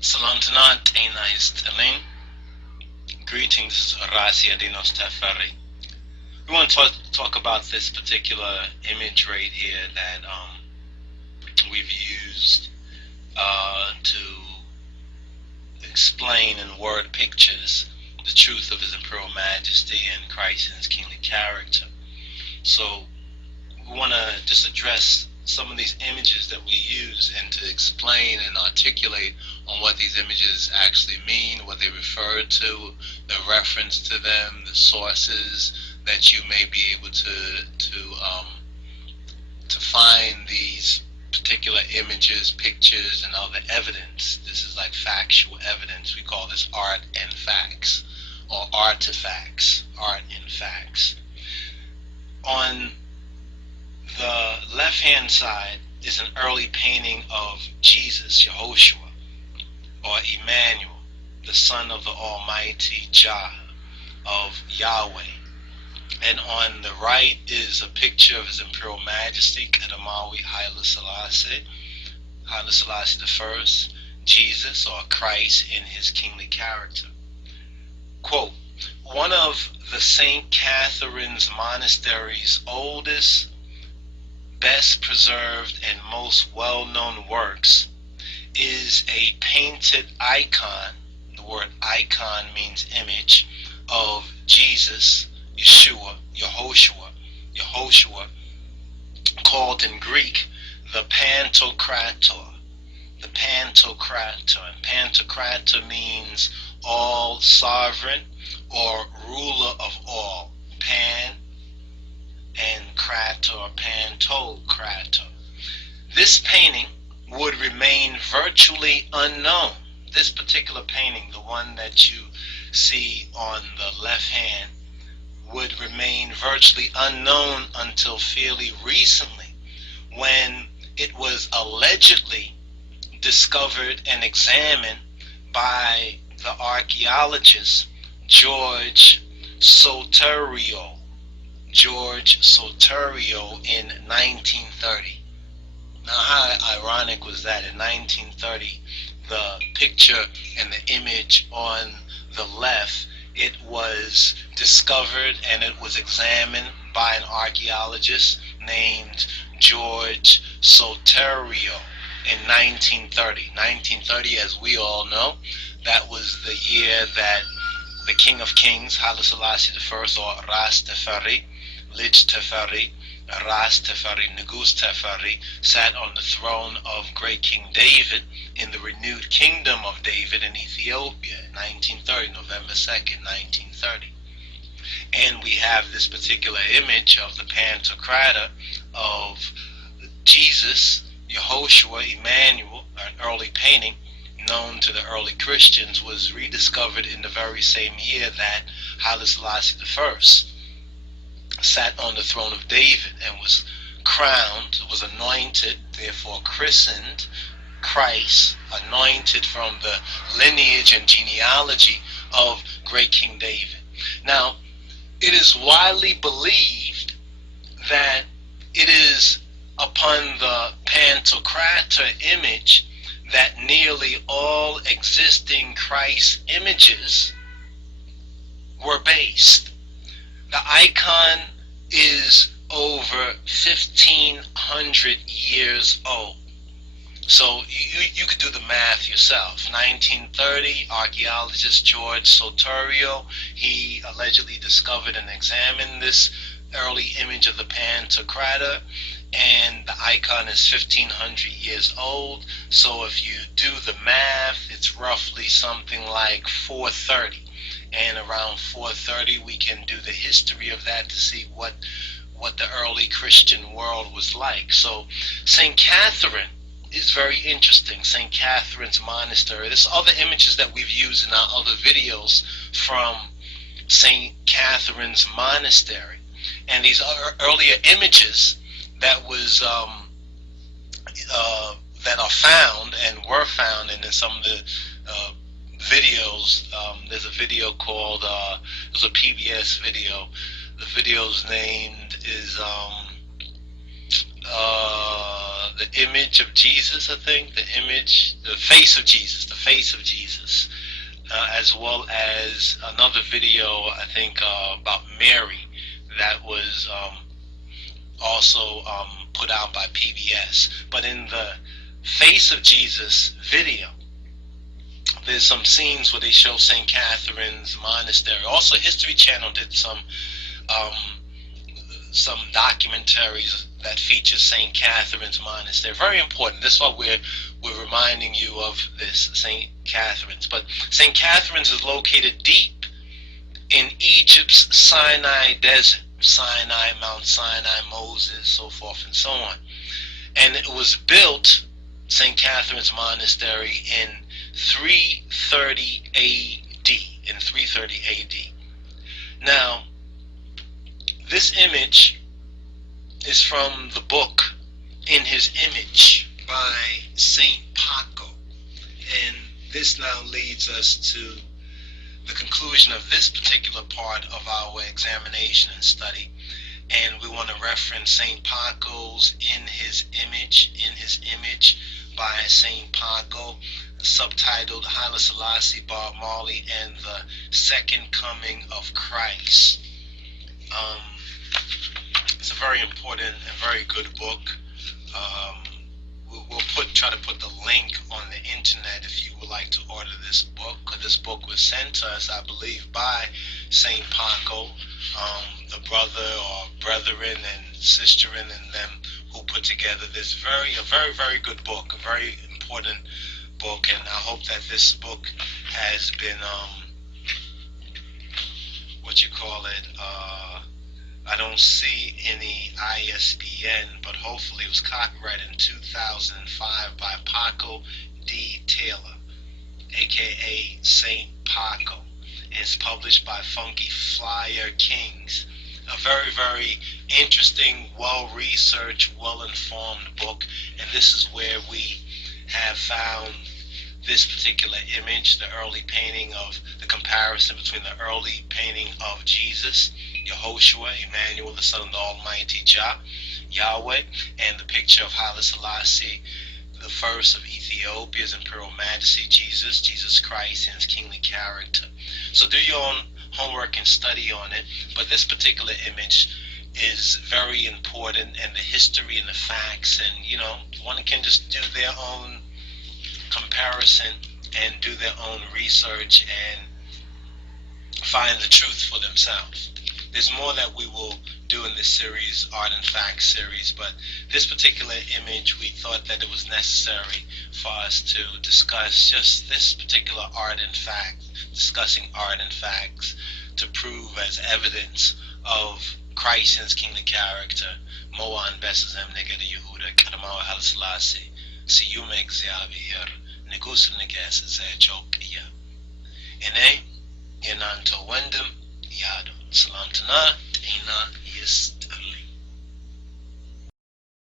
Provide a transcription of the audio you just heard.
Salam Tanat Aina Istelin. Greetings, Rasi Adinos Teferi. We want to talk about this particular image right here that we've used to explain in word pictures the truth of His Imperial Majesty and Christ and His kingly character. So we want to just address some of these images that we use and to explain and articulate on what these images actually mean, what they refer to, the reference to them, the sources that you may be able to find these particular images, pictures, and other evidence. This is like factual evidence. We call this art and facts, or artifacts, art and facts. On the left-hand side is an early painting of Jesus, Yehoshua, or Emmanuel, the son of the Almighty Jah, of Yahweh. And on the right is a picture of His Imperial Majesty, Kadamawi Haile Selassie, Haile Selassie I, Jesus, or Christ, in his kingly character. Quote, one of the St. Catherine's monastery's oldest, best preserved, and most well-known works is a painted icon. The word icon means image, of Jesus, Yeshua, Yehoshua, called in Greek the Pantocrator. The Pantocrator. And Pantocrator means all sovereign or ruler of all. Pan and Krator, Pantocrator. This painting would remain virtually unknown. This particular painting, the one that you see on the left hand, would remain virtually unknown until fairly recently, when it was allegedly discovered and examined by the archaeologist George Soterio in 1930. Now, how ironic was that? In 1930, the picture and the image on the left, it was discovered and it was examined by an archaeologist named George Soterio in 1930. 1930, as we all know, that was the year that the King of Kings, Haile Selassie I, or Ras Teferi, Lij Teferi, Ras Teferi, Negus Teferi, sat on the throne of great King David in the renewed kingdom of David in Ethiopia in 1930, November 2nd, 1930. And we have this particular image of the Pantocrator of Jesus, Yehoshua, Emmanuel, an early painting known to the early Christians, was rediscovered in the very same year that Haile Selassie I sat on the throne of David and was crowned, was anointed, therefore christened Christ, anointed from the lineage and genealogy of great King David. Now, it is widely believed that it is upon the Pantocrator image that nearly all existing Christ images were based. The icon is over 1,500 years old. So you could do the math yourself. 1930, archaeologist George Soterio, he allegedly discovered and examined this early image of the Pantocrator, and the icon is 1,500 years old. So if you do the math, it's roughly something like 430. And around 430, we can do the history of that to see what the early Christian world was like. So St. Catherine is very interesting. St. Catherine's Monastery. There's other images that we've used in our other videos from St. Catherine's Monastery. And these earlier images that was that are found and were found, and in some of the videos, there's a video called there's a PBS video. The video's named is the image of Jesus, I think, the face of Jesus, as well as another video, I think, about Mary that was also put out by PBS. But in the face of Jesus video, there's some scenes where they show St. Catherine's Monastery. Also, History Channel did some documentaries that feature St. Catherine's Monastery. Very important. This is why we're reminding you of this, St. Catherine's. But St. Catherine's is located deep in Egypt's Sinai Desert. Sinai, Mount Sinai, Moses, so forth and so on. And it was built, St. Catherine's Monastery, in 330 AD. In 330 AD. Now, this image is from the book In His Image by Saint Paco. And this now leads us to the conclusion of this particular part of our examination and study. And we want to reference Saint Paco's In His Image by Saint Paco, subtitled Haile Selassie, Bob Marley, and the Second Coming of Christ. It's a very important and very good book. We'll try to put the link on the internet if you would like to order this book. This book was sent to us, I believe, by Saint Paco, the brother or brethren and sisterin and them who put together this very good book, a very important book. And I hope that this book has been I don't see any ISBN, but hopefully it was copyrighted in 2005 by Paco D. Taylor, aka Saint Paco, and it's published by Funky Flyer Kings. A very interesting, well-researched, well-informed book, and this is where we have found this particular image, the early painting of the comparison between the early painting of Jesus, Yehoshua, Emmanuel, the Son of the Almighty Yahweh, and the picture of Haile Selassie, the first of Ethiopia's Imperial Majesty, Jesus Christ, and his kingly character. So do your own homework and study on it, but this particular image is very important, and the history and the facts, and one can just do their own comparison and do their own research and find the truth for themselves. There's more that we will do in this series, Art and Facts series, but this particular image, we thought that it was necessary for us to discuss just this particular art and fact, discussing art and facts to prove as evidence of Christ and his kingly character. Moan Besazem Negada Yehuda, Kadamawa Haile Selassie, Siyumek Ziavir, Negusa Negas Zechok, Ine, Yananto Wendem, Yado. Salam Tana, Ina, Yist,